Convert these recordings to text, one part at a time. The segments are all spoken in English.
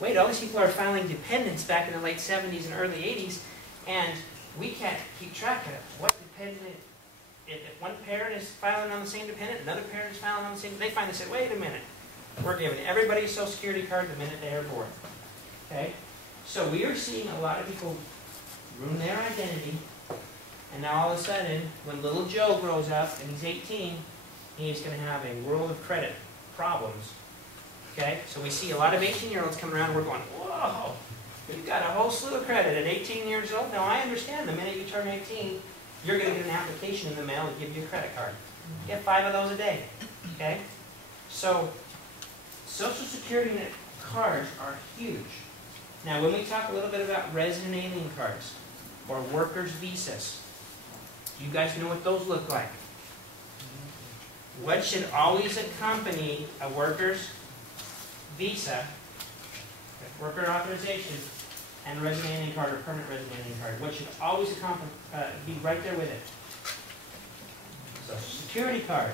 wait, all these people are filing dependents back in the late 70s and early 80s, and we can't keep track of what dependent, if one parent is filing on the same dependent, another parent is filing on the same, they finally said, wait a minute, we're giving everybody a Social Security card the minute they are born. Okay? So we are seeing a lot of people ruin their identity, and now all of a sudden, when little Joe grows up and he's 18, he's going to have a world of credit problems. Okay? So we see a lot of 18-year-olds coming around and we're going, whoa, you've got a whole slew of credit at 18 years old. Now I understand the minute you turn 18, you're going to get an application in the mail that gives you a credit card. Get 5 of those a day. Okay? So Social Security cards are huge. Now when we talk a little bit about resident alien cards or workers' visas, you guys know what those look like. What should always accompany a worker's visa, worker authorization, and resident alien card or permanent resident alien card? What should always be right there with it? Social Security card.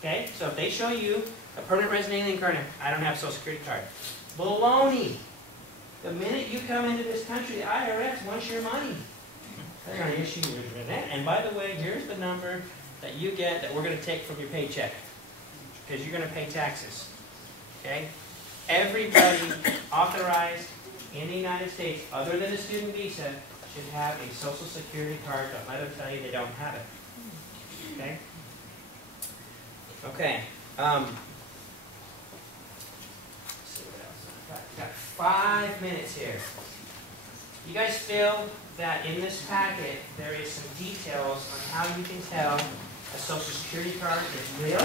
Okay, so if they show you a permanent resident alien card, I don't have a Social Security card. Baloney! The minute you come into this country, the IRS wants your money. They're going to issue you with that. And by the way, here's the number that you get that we're going to take from your paycheck, because you're going to pay taxes. Okay? Everybody authorized in the United States, other than a student visa, should have a Social Security card. Don't let them tell you they don't have it. Okay? Okay. Let's see what else I've got 5 minutes here. You guys feel that in this packet there is some details on how you can tell a Social Security card is real,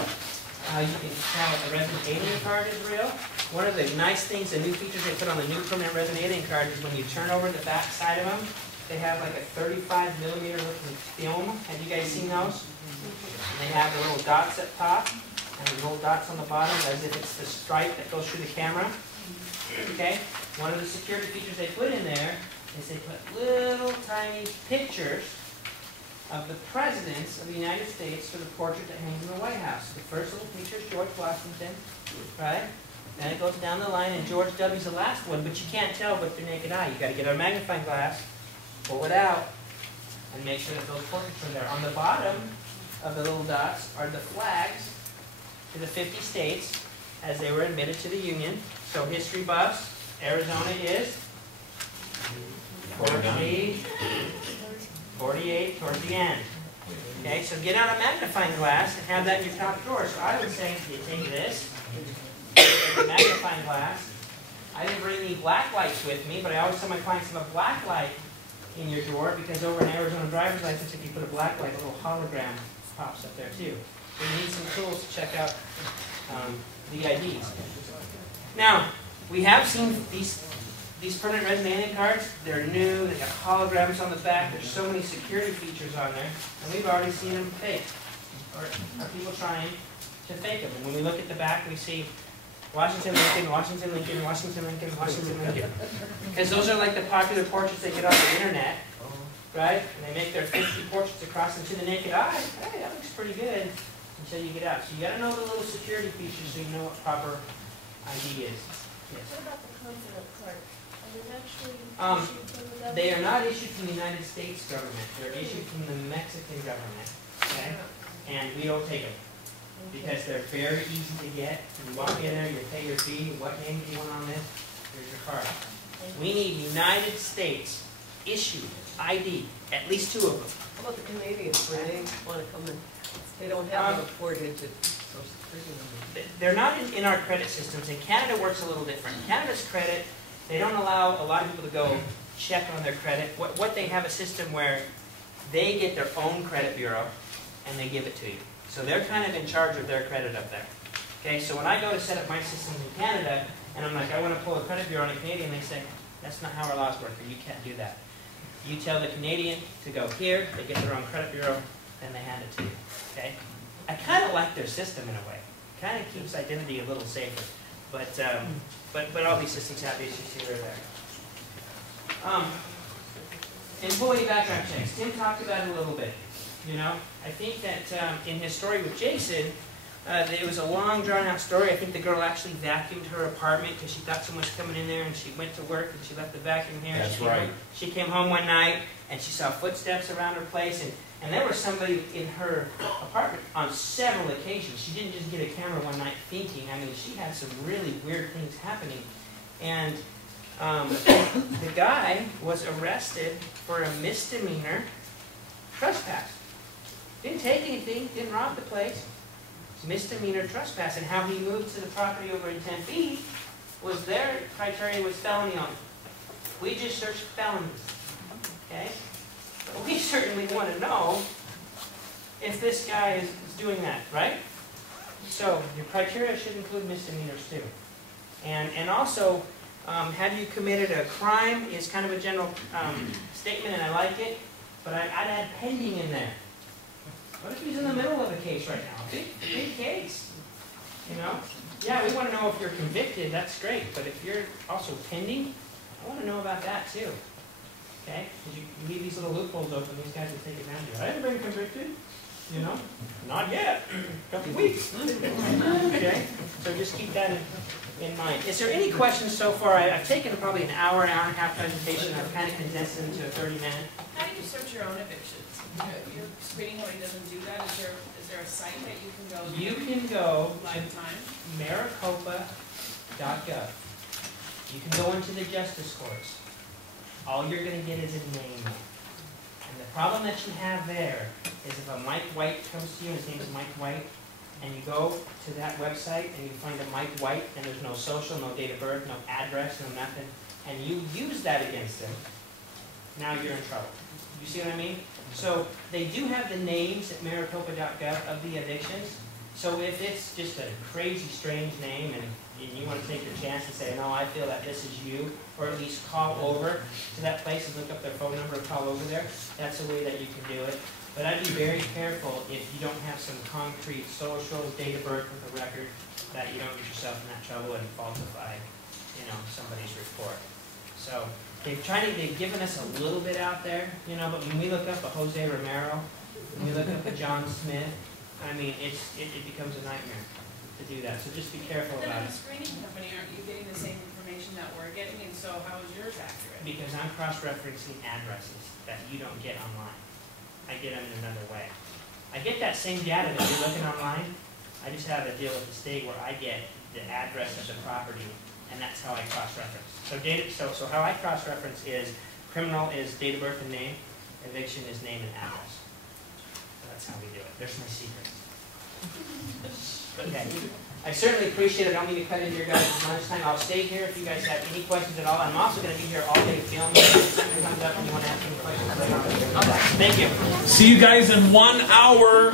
how you can tell a resident alien card is real. One of the nice things, the new features they put on the new permanent resident alien card is when you turn over the back side of them, they have like a 35mm looking film. Have you guys seen those? And they have the little dots at top and the little dots on the bottom as if it's the stripe that goes through the camera. Okay? One of the security features they put in there is they put little tiny pictures of the presidents of the United States for the portrait that hangs in the White House. The first little picture is George Washington, right? Then it goes down the line, and George W.'s the last one, but you can't tell with your naked eye. You've got to get a magnifying glass, pull it out, and make sure that those portraits are there. On the bottom of the little dots are the flags to the 50 states as they were admitted to the Union. So history buffs, Arizona is 48 towards the end. Okay, so get out a magnifying glass and have that in your top drawer. So I would say you take this, a magnifying glass. I didn't bring any black lights with me, but I always tell my clients to have a black light in your drawer, because over in Arizona driver's license, if you put a black light, a little hologram pops up there too. So you need some tools to check out the IDs. Now, we have seen these permanent resident alien cards. They're new, they got holograms on the back, there's so many security features on there, and we've already seen them fake, or are people trying to fake them. And when we look at the back, we see Washington, Lincoln, Washington, Lincoln, Washington, Lincoln, Washington, Lincoln. Because those are like the popular portraits they get off the internet, right? And they make their 50 portraits across them to the naked eye. Hey, that looks pretty good until you get out. So you got to know the little security features so you know what proper ID is. Yes. What about the consular card? Are they actually issued from the government? They are not issued from the United States government. They're issued from the Mexican government. Okay? And we don't take them, because they're very easy to get. You walk in there, you pay your fee. What name do you want on this? Here's your card. We need United States issued ID, at least 2 of them. How about the Canadians, when they want to come in? They don't have a 4-digit Social Security number. They're not in our credit systems, and Canada works a little different. Canada's credit, they don't allow a lot of people to go check on their credit. What they have a system where they get their own credit bureau, and they give it to you. So they're kind of in charge of their credit up there. Okay, so when I go to set up my systems in Canada, and I'm like, I want to pull a credit bureau on a Canadian, they say, that's not how our laws work, or you can't do that. You tell the Canadian to go here, they get their own credit bureau, then they hand it to you. Okay? I kind of like their system in a way. It kind of keeps identity a little safer. But all these systems have issues here or there. Employee background checks. Tim talked about it a little bit. You know, I think that in his story with Jason, It was a long, drawn-out story. I think the girl actually vacuumed her apartment because she thought someone was coming in there, and she went to work and she left the vacuum here. That's right. She came home one night and she saw footsteps around her place, and there was somebody in her apartment on several occasions. She didn't just get a camera one night thinking. I mean, she had some really weird things happening. And the guy was arrested for a misdemeanor trespass. Didn't take anything, didn't rob the place. Misdemeanor trespass, and how he moved to the property over in Tempe was their criteria was felony on it. We just searched felonies, okay? But we certainly want to know if this guy is doing that, right? So your criteria should include misdemeanors too. And also, have you committed a crime is kind of a general statement, and I like it, but I'd add pending in there. What if he's in the middle of a case right now? Big case. You know? Yeah, we want to know if you're convicted, that's great. But if you're also pending, I want to know about that too. Okay? Because you leave these little loopholes open, these guys will take advantage of it. I haven't been convicted. You know? Not yet. A couple weeks. Okay? So just keep that in mind. Is there any questions so far? I've taken probably an hour and a half presentation. I've kind of condensed it into a 30-minute. How do you search your own evictions? You're screening how he doesn't do that. Is there a site that you can go to? You can go Lifetime. to maricopa.gov. You can go into the justice courts. All you're going to get is a name. And the problem that you have there is if a Mike White comes to you, and his name is Mike White, and you go to that website and you find a Mike White, and there's no social, no date of birth, no address, no nothing, and you use that against him, now you're in trouble. You see what I mean? So they do have the names at maricopa.gov of the evictions. So if it's just a crazy, strange name, and you want to take your chance and say, no, I feel that this is you, or at least call over to that place and look up their phone number and call over there, that's a way that you can do it. But I'd be very careful if you don't have some concrete social date of birth with a record, that you don't get yourself in that trouble and falsify, somebody's report. So they've given us a little bit out there, but when we look up a Jose Romero, when we look up a John Smith, I mean, it becomes a nightmare to do that. So just be careful Then about in it. the screening company, aren't you getting the same information that we're getting? And so how is yours accurate? Because I'm cross-referencing addresses that you don't get online. I get them in another way. I get that same data that you're looking online. I just have a deal with the state where I get the address of the property, and that's how I cross-reference. So how I cross-reference is criminal is date of birth and name, eviction is name and address. So that's how we do it. There's my secrets. Okay. I certainly appreciate it. I don't mean to cut into your guys' lunchtime. I'll stay here if you guys have any questions at all. I'm also going to be here all day filming. If something comes up and you want to ask any questions later on. Thank you. See you guys in 1 hour.